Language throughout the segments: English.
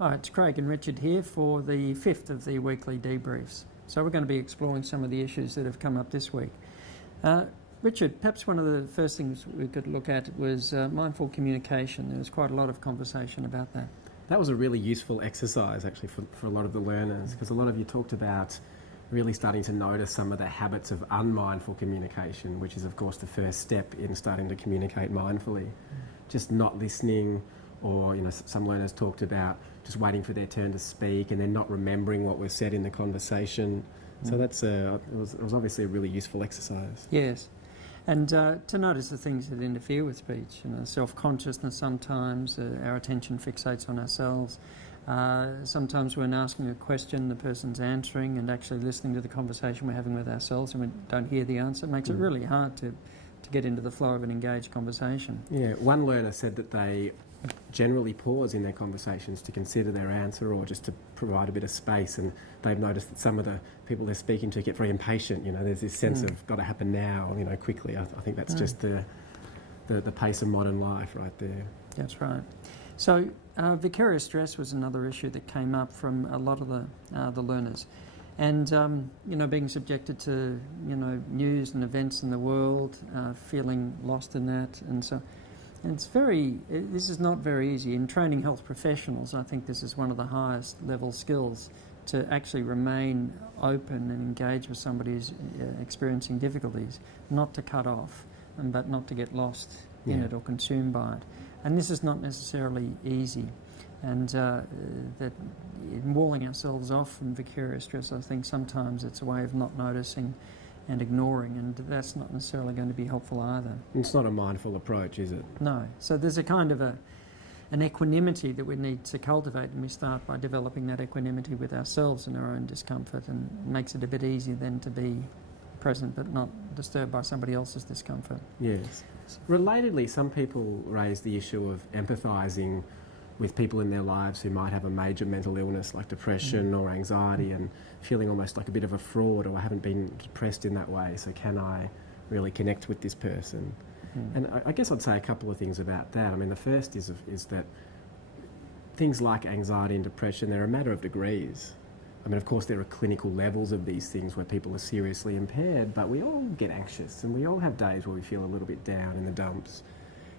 Hi, it's Craig and Richard here for the fifth of the weekly debriefs. So we're going to be exploring some of the issues that have come up this week. Richard, perhaps one of the first things we could look at was mindful communication. There was quite a lot of conversation about that. That was a really useful exercise actually for a lot of the learners, because a lot of you talked about really starting to notice some of the habits of unmindful communication, which is of course the first step in starting to communicate mindfully. Just not listening, or some learners talked about just waiting for their turn to speak and then not remembering what was said in the conversation. So that's it was obviously a really useful exercise. Yes, and to notice the things that interfere with speech. Self-consciousness sometimes, our attention fixates on ourselves. Sometimes when asking a question, the person's answering and actually listening to the conversation we're having with ourselves, and we don't hear the answer. It makes it really hard to get into the flow of an engaged conversation. Yeah, one learner said that they generally pause in their conversations to consider their answer or just to provide a bit of space, and they've noticed that some of the people they're speaking to get very impatient. There's this sense of got to happen now, quickly. I think that's just the pace of modern life right there. That's right. So vicarious stress was another issue that came up from a lot of the learners. And, being subjected to, news and events in the world, feeling lost in that. And so this is not very easy. In training health professionals, I think this is one of the highest level skills, to actually remain open and engage with somebody who's experiencing difficulties, not to cut off, but not to get lost in it or consumed by it. And this is not necessarily easy. And that in walling ourselves off from vicarious stress, I think sometimes it's a way of not noticing and ignoring, and that's not necessarily going to be helpful either. It's not a mindful approach, is it? No. So there's a kind of an equanimity that we need to cultivate, and we start by developing that equanimity with ourselves and our own discomfort, and it makes it a bit easier then to be present but not disturbed by somebody else's discomfort. Yes. Relatedly, some people raise the issue of empathising with people in their lives who might have a major mental illness like depression or anxiety, and feeling almost like a bit of a fraud, or I haven't been depressed in that way, so can I really connect with this person? And I guess I'd say a couple of things about that. I mean, the first is that things like anxiety and depression, they're a matter of degrees. I mean, of course, there are clinical levels of these things where people are seriously impaired, but we all get anxious and we all have days where we feel a little bit down in the dumps.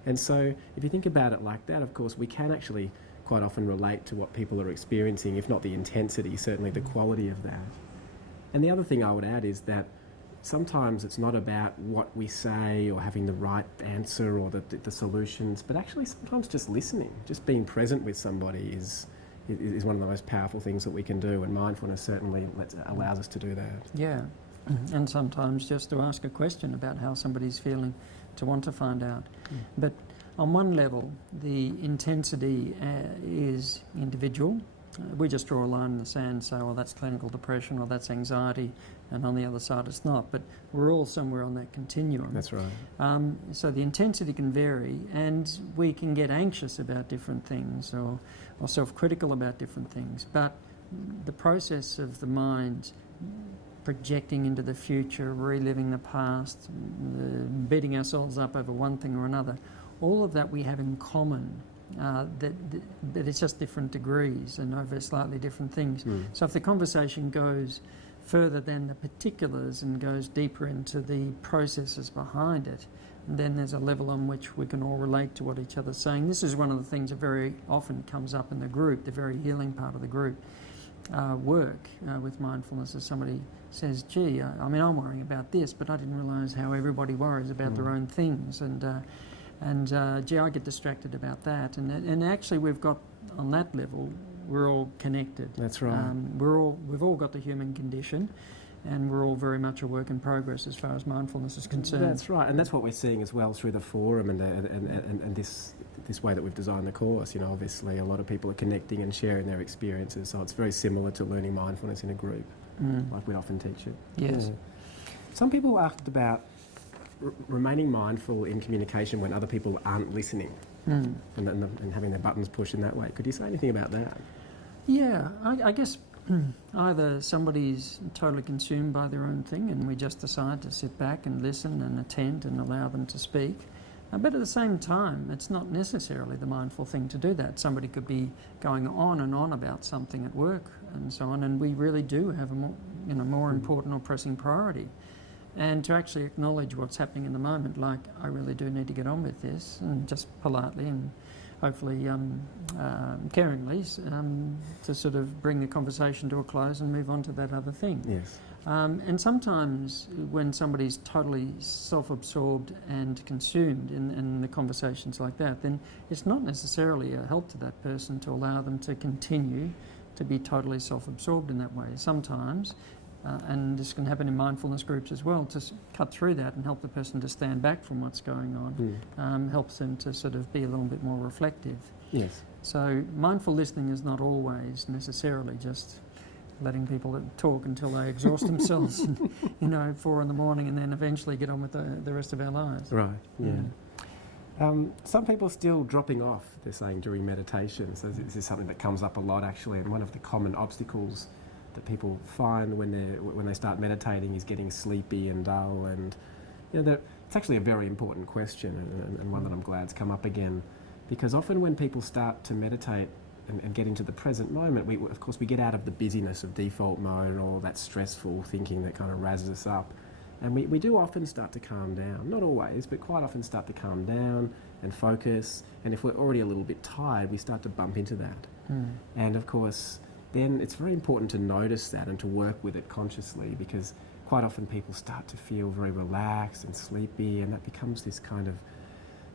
And so if you think about it like that, of course, we can actually quite often relate to what people are experiencing, if not the intensity, certainly the quality of that. And the other thing I would add is that sometimes it's not about what we say or having the right answer or the solutions, but actually sometimes just listening, just being present with somebody is one of the most powerful things that we can do, and mindfulness certainly allows us to do that. Yeah, and sometimes just to ask a question about how somebody's feeling, to want to find out. But on one level, the intensity is individual. We just draw a line in the sand and say, well, that's clinical depression or that's anxiety, and on the other side it's not. But we're all somewhere on that continuum. That's right. So the intensity can vary, and we can get anxious about different things or self-critical about different things. But the process of the mind projecting into the future, reliving the past, beating ourselves up over one thing or another, all of that we have in common. That it's just different degrees and over slightly different things. So if the conversation goes further than the particulars and goes deeper into the processes behind it, then there's a level on which we can all relate to what each other's saying. This is one of the things that very often comes up in the group, the very healing part of the group work with mindfulness. As somebody says, gee, I'm worrying about this, but I didn't realise how everybody worries about their own things, and gee, I get distracted about that. And actually we've got, on that level, we're all connected. That's right. We've all got the human condition, and we're all very much a work in progress as far as mindfulness is concerned. That's right, and that's what we're seeing as well through the forum and this way that we've designed the course. Obviously a lot of people are connecting and sharing their experiences, so it's very similar to learning mindfulness in a group, like we'd often teach it. Yes. Yeah. Some people asked about remaining mindful in communication when other people aren't listening, and having their buttons pushed in that way. Could you say anything about that? Yeah, I guess either somebody's totally consumed by their own thing and we just decide to sit back and listen and attend and allow them to speak, But at the same time, it's not necessarily the mindful thing to do that. Somebody could be going on and on about something at work and so on, and we really do have a more important or pressing priority. And to actually acknowledge what's happening in the moment, like, I really do need to get on with this, and just politely and hopefully caringly to sort of bring the conversation to a close and move on to that other thing. Yes. And sometimes when somebody's totally self-absorbed and consumed in the conversations like that, then it's not necessarily a help to that person to allow them to continue to be totally self-absorbed in that way. Sometimes, and this can happen in mindfulness groups as well, to cut through that and help the person to stand back from what's going on, helps them to sort of be a little bit more reflective. Yes. So mindful listening is not always necessarily just letting people talk until they exhaust themselves, at 4 a.m, and then eventually get on with the rest of our lives. Right, yeah. Some people are still dropping off, they're saying, during meditation. So this is something that comes up a lot, actually, and one of the common obstacles that people find when they start meditating is getting sleepy and dull. And it's actually a very important question, and one that I'm glad's come up again, because often when people start to meditate and get into the present moment, we get out of the busyness of default mode and all that stressful thinking that kind of razzes us up. And we do often start to calm down. Not always, but quite often start to calm down and focus. And if we're already a little bit tired, we start to bump into that. And of course, then it's very important to notice that and to work with it consciously, because quite often people start to feel very relaxed and sleepy, and that becomes this kind of,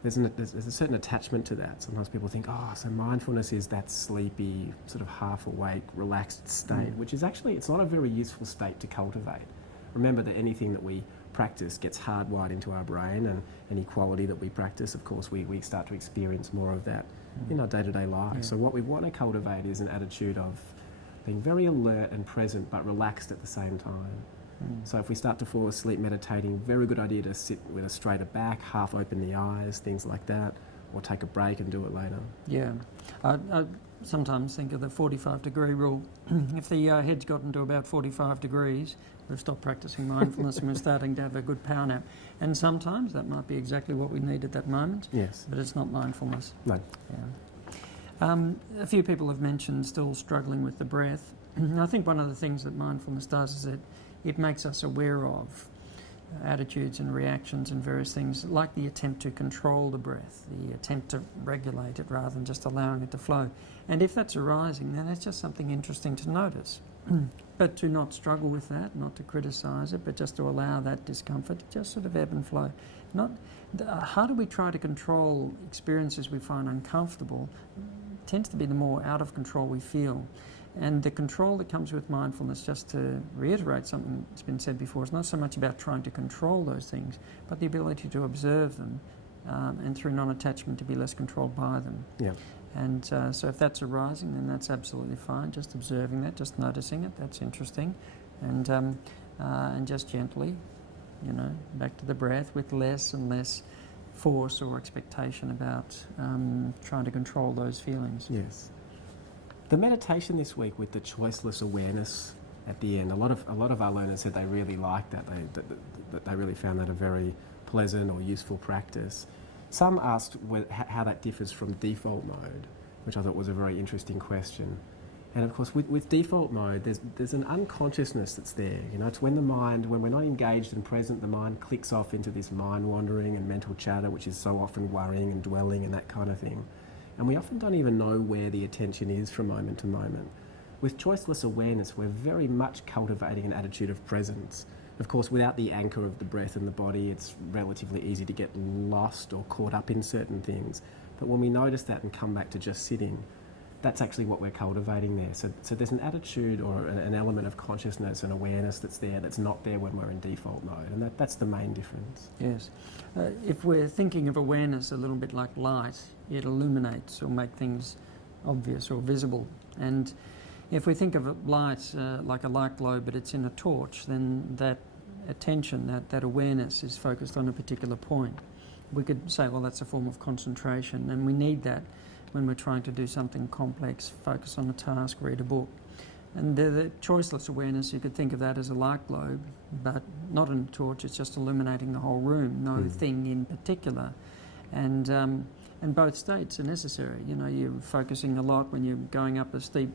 there's a certain attachment to that. Sometimes people think, so mindfulness is that sleepy, sort of half awake, relaxed state, which is actually, it's not a very useful state to cultivate. Remember that anything that we practice gets hardwired into our brain, and any quality that we practice, of course, we start to experience more of that in our day-to-day life. Yeah. So what we want to cultivate is an attitude of being very alert and present, but relaxed at the same time. So if we start to fall asleep meditating, very good idea to sit with a straighter back, half open the eyes, things like that, or take a break and do it later. Yeah. I sometimes think of the 45-degree rule. If the head's gotten to about 45 degrees, we've stopped practicing mindfulness and we're starting to have a good power nap. And sometimes that might be exactly what we need at that moment. Yes. But it's not mindfulness. No. Yeah. A few people have mentioned still struggling with the breath. I think one of the things that mindfulness does is that it makes us aware of attitudes and reactions and various things, like the attempt to control the breath, the attempt to regulate it rather than just allowing it to flow. And if that's arising, then it's just something interesting to notice. But to not struggle with that, not to criticise it, but just to allow that discomfort to just sort of ebb and flow. How do we try to control experiences we find uncomfortable tends to be the more out of control we feel. And the control that comes with mindfulness, just to reiterate something that's been said before, is not so much about trying to control those things, but the ability to observe them, and through non-attachment to be less controlled by them. Yeah. And so if that's arising, then that's absolutely fine. Just observing that, just noticing it, that's interesting. And just gently, back to the breath with less and less force or expectation about trying to control those feelings. Yes. The meditation this week with the choiceless awareness at the end, a lot of our learners said they really liked that. They really found that a very pleasant or useful practice. Some asked how that differs from default mode, which I thought was a very interesting question. And of course, with default mode, there's an unconsciousness that's there. It's when we're not engaged and present, the mind clicks off into this mind wandering and mental chatter, which is so often worrying and dwelling and that kind of thing. And we often don't even know where the attention is from moment to moment. With choiceless awareness, we're very much cultivating an attitude of presence. Of course, without the anchor of the breath and the body, it's relatively easy to get lost or caught up in certain things. But when we notice that and come back to just sitting, that's actually what we're cultivating there. So there's an attitude or an element of consciousness and awareness that's there that's not there when we're in default mode, and that's the main difference. Yes. If we're thinking of awareness a little bit like light, it illuminates or makes things obvious or visible. And if we think of light like a light globe, but it's in a torch, then that attention, that awareness is focused on a particular point. We could say, well, that's a form of concentration, and we need that when we're trying to do something complex, focus on a task, read a book. And the choiceless awareness, you could think of that as a light globe, but not in a torch, it's just illuminating the whole room, no thing in particular. And both states are necessary. You know, you're focusing a lot when you're going up a steep,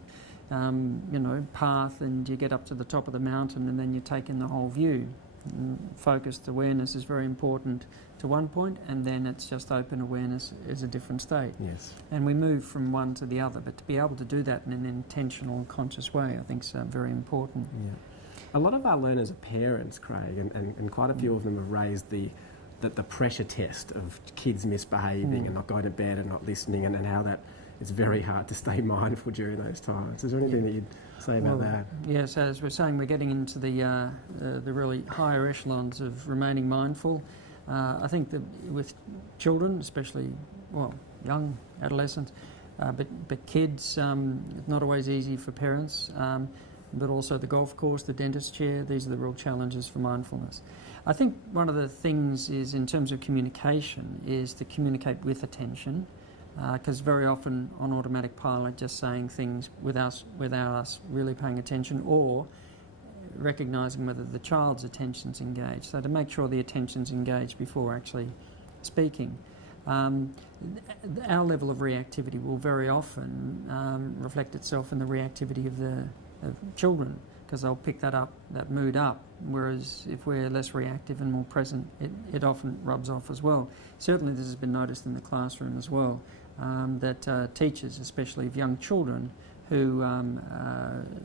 path, and you get up to the top of the mountain, and then you take in the whole view. And focused awareness is very important to one point, and then it's just open awareness is a different state. Yes. And we move from one to the other, but to be able to do that in an intentional, conscious way, I think is very important. Yeah. A lot of our learners are parents, Craig, and quite a few of them have raised the pressure test of kids misbehaving and not going to bed and not listening, and how that it's very hard to stay mindful during those times. Is there anything that you'd say about that? Yes, as we're saying, we're getting into the really higher echelons of remaining mindful. I think that with children, especially, young adolescents, but kids, it's not always easy for parents, but also the golf course, the dentist chair, these are the real challenges for mindfulness. I think one of the things is, in terms of communication, is to communicate with attention, because very often on automatic pilot, just saying things without us really paying attention, or recognising whether the child's attention's engaged. So to make sure the attention's engaged before actually speaking. Our level of reactivity will very often reflect itself in the reactivity of children, because they'll pick that up, that mood up, whereas if we're less reactive and more present, it often rubs off as well. Certainly this has been noticed in the classroom as well, that teachers, especially of young children who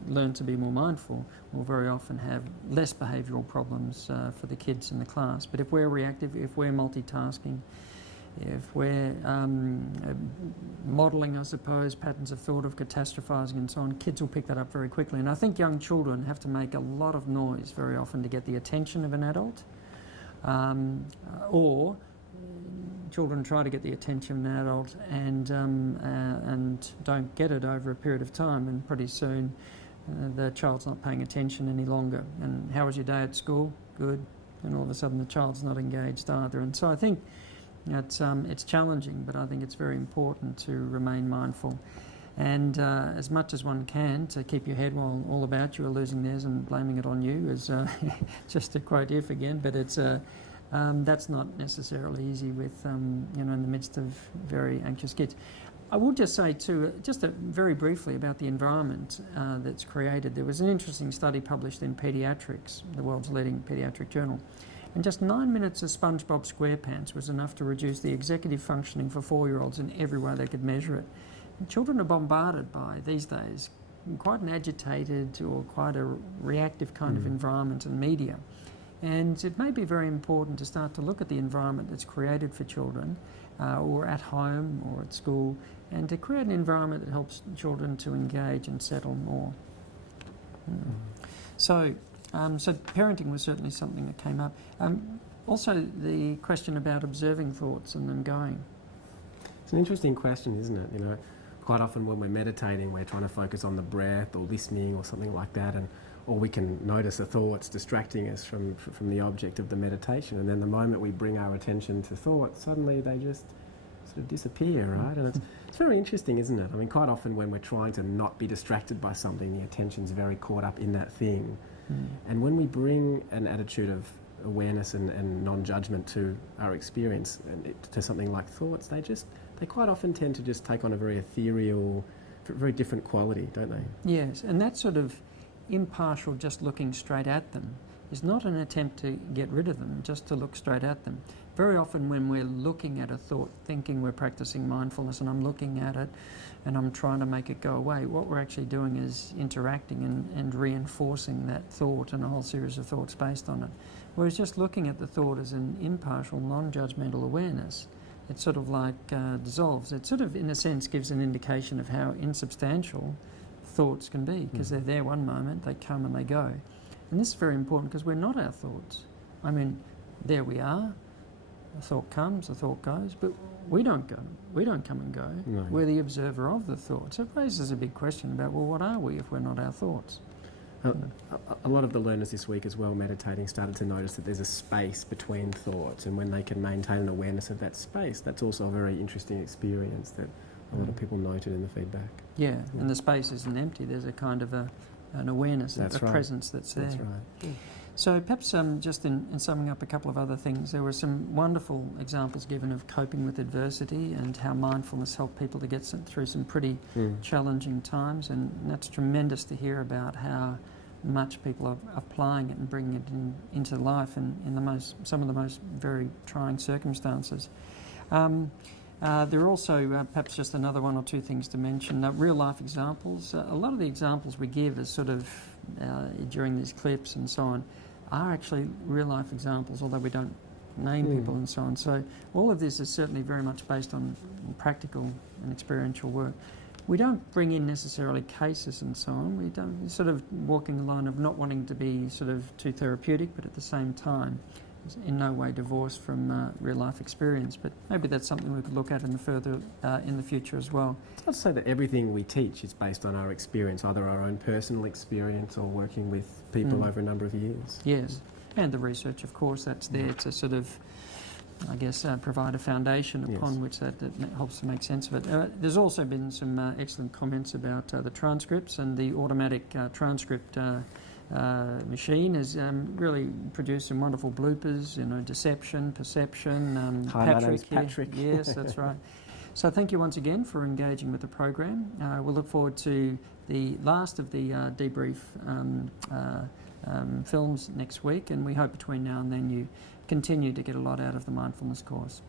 learn to be more mindful, will very often have less behavioural problems for the kids in the class. But if we're reactive, if we're multitasking, if we're modelling, I suppose, patterns of thought, of catastrophising and so on, kids will pick that up very quickly. And I think young children have to make a lot of noise very often to get the attention of an adult, or children try to get the attention of an adult and don't get it over a period of time, and pretty soon the child's not paying attention any longer. And how was your day at school? Good. And all of a sudden the child's not engaged either. And so I think it's challenging, but I think it's very important to remain mindful. And as much as one can, to keep your head while all about you are losing theirs and blaming it on you, is just to quote If again, but it's that's not necessarily easy with, in the midst of very anxious kids. I will just say too, very briefly about the environment that's created. There was an interesting study published in Paediatrics, the world's leading paediatric journal. And just 9 minutes of SpongeBob SquarePants was enough to reduce the executive functioning for 4-year-olds in every way they could measure it. And children are bombarded by, these days, quite an agitated or quite a reactive kind of environment and media. And it may be very important to start to look at the environment that's created for children, or at home or at school, and to create an environment that helps children to engage and settle more. So parenting was certainly something that came up. Also, the question about observing thoughts and them going. It's an interesting question, isn't it? You know, quite often when we're meditating, we're trying to focus on the breath or listening or something like that, or we can notice the thoughts distracting us from the object of the meditation, and then the moment we bring our attention to thoughts, suddenly they just sort of disappear, right? And it's very interesting, isn't it? I mean, quite often when we're trying to not be distracted by something, the attention's very caught up in that thing. And when we bring an attitude of awareness and non-judgment to our experience and to something like thoughts, they quite often tend to just take on a very ethereal, very different quality, don't they? Yes, and that sort of impartial, just looking straight at them, is not an attempt to get rid of them, just to look straight at them. Very often when we're looking at a thought, thinking we're practicing mindfulness, and I'm looking at it and I'm trying to make it go away, what we're actually doing is interacting and reinforcing that thought and a whole series of thoughts based on it. Whereas just looking at the thought as an impartial, non-judgmental awareness, it sort of like dissolves. It sort of, in a sense, gives an indication of how insubstantial thoughts can be, because they're there one moment, they come and they go. And this is very important because we're not our thoughts. I mean, there we are, a thought comes, a thought goes, but we don't go, we don't come and go. No. We're the observer of the thoughts. It raises a big question about, well, what are we if we're not our thoughts? A lot of the learners this week as well, meditating, started to notice that there's a space between thoughts, and when they can maintain an awareness of that space, that's also a very interesting experience that a lot of people noted in the feedback. Yeah, and the space isn't empty. There's a kind of an awareness, a presence that's there. That's right. So perhaps just in summing up a couple of other things, there were some wonderful examples given of coping with adversity and how mindfulness helped people to get through some pretty challenging times, and that's tremendous to hear about how much people are applying it and bringing it into life in some of the most very trying circumstances. There are also perhaps just another one or two things to mention. Real life examples. A lot of the examples we give as sort of during these clips and so on are actually real life examples, although we don't name people and so on. So all of this is certainly very much based on practical and experiential work. We don't bring in necessarily cases and so on. We don't sort of walking the line of not wanting to be sort of too therapeutic, but at the same time in no way divorced from real life experience. But maybe that's something we could look at in the future as well. I'd say that everything we teach is based on our experience, either our own personal experience or working with people over a number of years. Yes, and the research, of course, that's there to sort of, I guess, provide a foundation upon which that helps to make sense of it. There's also been some excellent comments about the transcripts, and the automatic transcript machine has really produced some wonderful bloopers, deception, perception. Patrick. Yes, that's right. So thank you once again for engaging with the program. We'll look forward to the last of the debrief films next week, and we hope between now and then you continue to get a lot out of the mindfulness course.